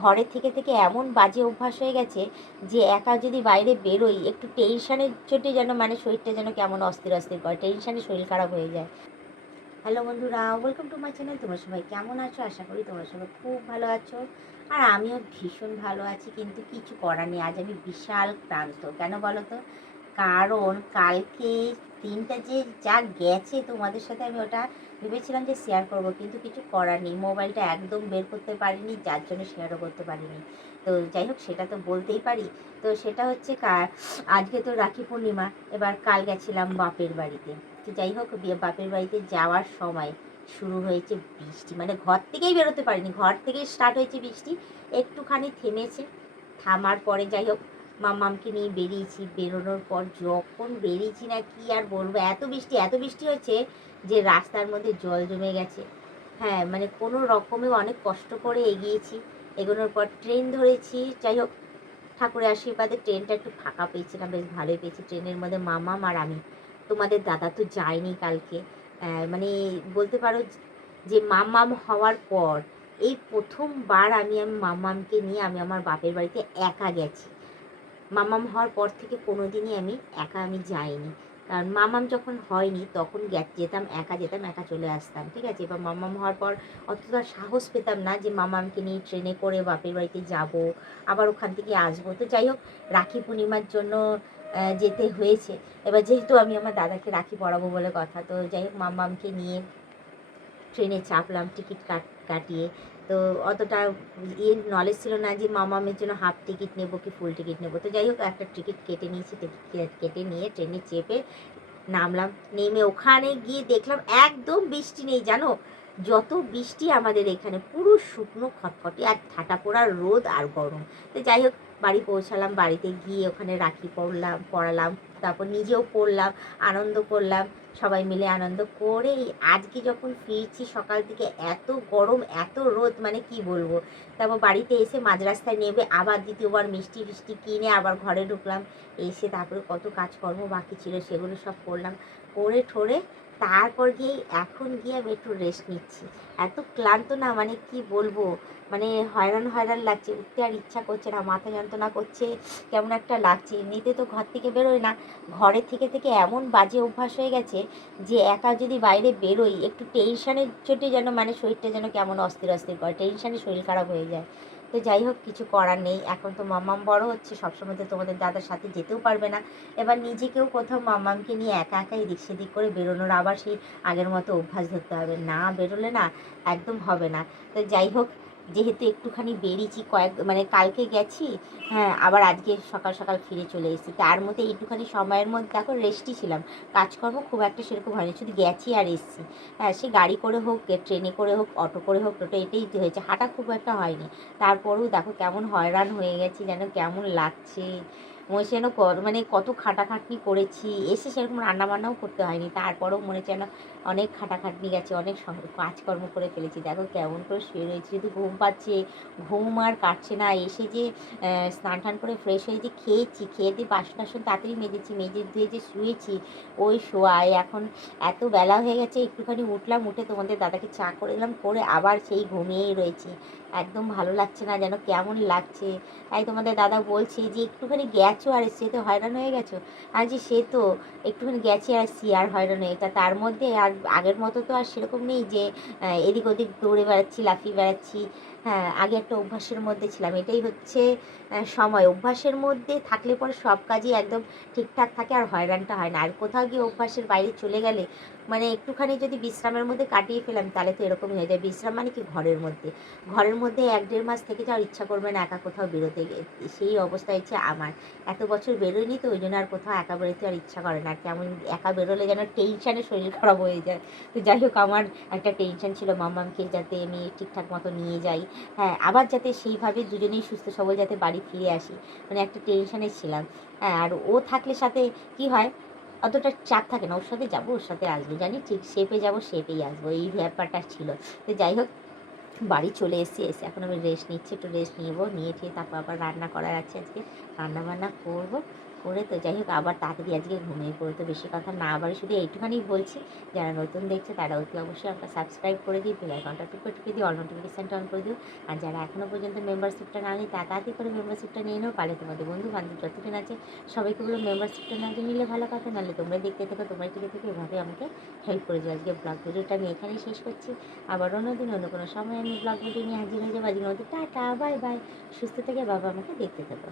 ঘরে থেকে থেকে এমন বাজে অভ্যাস হয়ে গেছে যে একা যদি বাইরে বেরোই একটু টেনশানের চোটে যেন মানে শরীরটা যেন কেমন অস্থির অস্থির করে, টেনশানে শরীর খারাপ হয়ে যায়। হ্যালো বন্ধুরা, ওয়েলকাম টু মাই চ্যানেল। তোমরা সবাই কেমন আছো? আশা করি তোমরা সবাই খুব ভালো আছো। আর আমিও ভীষণ ভালো আছি, কিন্তু কিছু করার নেই। আজ আমি বিশাল ক্লান্ত। কেন বলো তো? কারণ কালকে দিনটা যে যা গেছে তোমাদের সাথে আমি ওটা ভেবেছিলাম যে শেয়ার করব, কিন্তু কিছু করার নেই। মোবাইলটা একদম বের করতে পারিনি, যার জন্য শেয়ারও করতে পারিনি। তো যাই হোক, সেটা তো বলতেই পারি। তো সেটা হচ্ছে আজকে তো রাখি পূর্ণিমা। এবার কাল গেছিলাম বাপের বাড়িতে। তো যাই হোক, বাপের বাড়িতে যাওয়ার সময় শুরু হয়েছে বৃষ্টি, মানে ঘর থেকেই বেরোতে পারিনি, ঘর থেকেই স্টার্ট হয়েছে বৃষ্টি। একটুখানি থেমেছে, থামার পরে যাই হোক মাম্মামকে নিয়ে বেরিয়েছি। বেরোনোর পর যখন বেরিয়েছি না, কি আর বলবো, এত বৃষ্টি হয়েছে যে রাস্তার মধ্যে জল জমে গেছে। হ্যাঁ, মানে কোনো রকমে অনেক কষ্ট করে এগিয়েছি। এগোনোর পর ট্রেন ধরেছি। যাই হোক, ঠাকুরের আশীর্বাদে ট্রেনটা একটু ফাঁকা পেয়েছিলাম, বেশ ভালোই পেয়েছি। ট্রেনের মধ্যে মামাম আর আমি। তোমাদের দাদা তো যায়নি কালকে। মানে বলতে পারো যে মামাম হওয়ার পর এই প্রথমবার আমি মামামকে নিয়ে আমি আমার বাপের বাড়িতে একা গেছি। মামাম হওয়ার পর থেকে কোনো দিনই আমি যাইনি। কারণ মামাম যখন হয়নি তখন যেতাম, একা চলে আসতাম, ঠিক আছে। এবার মামাম হওয়ার পর অতটা সাহস পেতাম না যে মামামকে নিয়ে ট্রেনে করে বাপের বাড়িতে যাব, আবার ওখান থেকে আসবো। তো যাই হোক, রাখি পূর্ণিমার জন্য যেতে হয়েছে। এবার যেহেতু আমি আমার দাদাকে রাখি পরাবো বলে কথা, তো যাই হোক মামামকে নিয়ে ট্রেনে চাপলাম টিকিট কাটিয়ে। তো অতটা নলেজ ছিল না যে মামামের জন্য হাফ টিকিট নেব কি ফুল টিকিট নেব। তো যাই হোক, একটা টিকিট কেটে নিয়েছি। টিকিট কেটে নিয়ে ট্রেনে চেপে নামলাম। নেমে ওখানে গিয়ে দেখলাম একদম বৃষ্টি নেই, জানো। যত বৃষ্টি আমাদের এখানে, পুরো শুকনো খটখটে আর ঠাটা পোড়া রোদ আর গরম। তো যাই হোক, বাড়ি পৌঁছালাম। বাড়িতে গিয়ে ওখানে রাখি পড়ালাম, তারপর নিজেও পড়লাম, আনন্দ করলাম। সবাই মিলে আনন্দ করে আজকে যখন ফিরছি সকাল থেকে, এত গরম এত রোদ, মানে কি বলবো। তারপর বাড়িতে এসে মাঝ রাস্তায় নেবে আবার দ্বিতীয়বার মিষ্টি ফিষ্টি কিনে আবার ঘরে ঢুকলাম। এসে তারপরে কত কাজকর্ম বাকি ছিল সেগুলো সব করলাম, করে ঠোরে তারপর গিয়ে এখন গিয়ে আমি একটু রেস্ট নিচ্ছি। এত ক্লান্ত না, মানে কি বলবো, মানে হয়রান হয়রান লাগছে, উঠতে আর ইচ্ছা করছে না, মাথা যন্ত্রণা করছে, কেমন একটা লাগছে। এমনিতে তো ঘর থেকে বেরোয় না, ঘরে থেকে থেকে এমন বাজে অভ্যাস হয়ে গেছে যে একা যদি বাইরে বেরোই একটু টেনশানের চোটে যেন মানে শরীরটা যেন কেমন অস্থির অস্থির করে, টেনশানে শরীর খারাপ হয়ে যায়। তো যাই হোক, কিছু করার নেই। এখন তো মাম্মাম বড় হচ্ছে, সবসময় তো তোমাদের দাদার সাথে যেতেও পারবে না। এবার নিজেকেও কোথাও মাম্মামকে নিয়ে একা একা এদিক সেদিক করে বেরোনোর আবার সেই আগের মতো অভ্যাস ধরতে হবে, না বেরোলে না একদম হবে না। তো যাই হোক, যেহেতু একটুখানি বেরিয়েছি, মানে কালকে গেছি, হ্যাঁ, আবার আজকে সকাল সকাল ফিরে চলে এসেছি। তার মধ্যে একটুখানি সময়ের মধ্যে দেখো রেস্টই ছিলাম, কাজকর্ম খুব একটা সেরকম হয়নি, শুধু গেছি আর এসেছি। হ্যাঁ, সে গাড়ি করে হোক, ট্রেনে করে হোক, অটো করে হোক, টোটো, এটাই তো হয়েছে, হাঁটা খুব একটা হয়নি। তারপরেও দেখো কেমন হয়রান হয়ে গেছি, যেন কেমন লাগছে। মনে হচ্ছে যেন মানে কত খাটাখাটনি করেছি, এসে সেরকম রান্নাবান্নাও করতে হয়নি, তারপরেও মনে হচ্ছে যেন অনেক খাটাখাটনি গেছে, অনেক কাজকর্ম করে ফেলেছি। দেখো কেমন করে শুয়ে রয়েছি, যদি ঘুম পাচ্ছে, ঘুম আর কাটছে না। এসে যে স্নান টান করে ফ্রেশ হয়ে যে খেয়েছি, খেয়ে দিয়ে বাসন টাসন তাড়াতাড়ি মেজেছি, মেজে ধুয়ে যে শুয়েছি, ওই শোয়ায় এখন এত বেলা হয়ে গেছে। একটুখানি উঠলাম, উঠে তোমাদের দাদাকে চা করে দিলাম, করে আবার সেই ঘুমিয়েই রয়েছি। একদম ভালো লাগছে না, যেন কেমন লাগছে। তাই তোমাদের দাদা বলছে যে একটুখানি গেছো আর সে তো হয়রান হয়ে গেছো। আর যে সে তো একটুখানি গেছে আর সে আর হয়রান হয়ে গেছে, তার মধ্যে আর আগের মতো তো আর সেরকম নেই যে এদিক ওদিক দৌড়ে বেড়াচ্ছি, লাফিয়ে বেড়াচ্ছি। হ্যাঁ, আগে একটা অভ্যাসের মধ্যে ছিলাম, এটাই হচ্ছে সময়। অভ্যাসের মধ্যে থাকলে পরে সব কাজই একদম ঠিকঠাক থাকে আর হয়রানটা হয় না। আর কোথাও গিয়ে অভ্যাসের বাইরে চলে গেলে, মানে একটুখানি যদি বিশ্রামের মধ্যে কাটিয়ে ফেলাম, তাহলে তো এরকমই হয়ে যায়। বিশ্রাম মানে কি, ঘরের মধ্যে 1-1.5 মাস থেকে যাওয়ার ইচ্ছা করবে না একা কোথাও বেরোতে গিয়ে। সেই অবস্থা হচ্ছে আমার। এত বছর বেরোয়নি তো, ওই জন্য আর কোথাও একা বেরোতে আর ইচ্ছা করে না। আর কেমন একা বেরোলে যেন টেনশানে শরীর খারাপ হয়ে যায়। তো যাই হোক, আমার একটা টেনশন ছিল মাম্মামকে যাতে আমি ঠিকঠাক মতো নিয়ে যাই, হ্যাঁ, আবার যাতে সেইভাবে দুজনেই সুস্থ সবল যাতে বাড়ি ফিরে আসি, মানে একটা টেনশানে ছিলাম। হ্যাঁ, আর ও থাকলে সাথে কি হয়, অতটা চাপ থাকে না, ওর সাথে যাবো ওর সাথে আসবো, জানি ঠিক শেপে যাবো শেপেই আসবো, এই ব্যাপারটা ছিল। তো যাই হোক, বাড়ি চলে এসে এখন আমি রেস্ট নিচ্ছি, একটু রেস্ট নিয়ে নিয়ে তারপর আবার রান্না করার আছে, আজকে রান্না বান্না করবো। করে তো যাই হোক আবার তাড়াতাড়ি আজকে ঘুমিয়ে পড়ে। তো বেশি কথা না আবারই শুধু এইটুখানি বলছি, যারা নতুন দেখছে তারা অতি অবশ্যই একটা সাবস্ক্রাইব করে দিই, বেল আইকনটা টুকে দিয়ে অল নোটিফিকেশানটা অন করে দিও। আর যারা এখনও পর্যন্ত মেম্বারশিপটা না নিই তাড়াতাড়ি করে মেম্বারশিপটা নিয়ে নাও, পারলে তোমাদের বন্ধু বান্ধব যতদিন আছে সবাইকে বলো মেম্বারশিপটা না নিলে ভালো কথা, নাহলে তোমরা দেখতে থাকো, তোমরা টিকে থেকে এভাবে আমাকে হেল্প করে দিও। আজকে ব্লগ ভিডিওটা আমি এখানেই শেষ করছি। আবার অন্যদিন অন্য কোনো সময় আমি ব্লগ ভিডিও নিয়ে হাজির হয়ে যাবো। আজকের মধ্যে টাটা, বাই বাই, সুস্থ থেকে বাবা আমাকে দেখতে থাকো।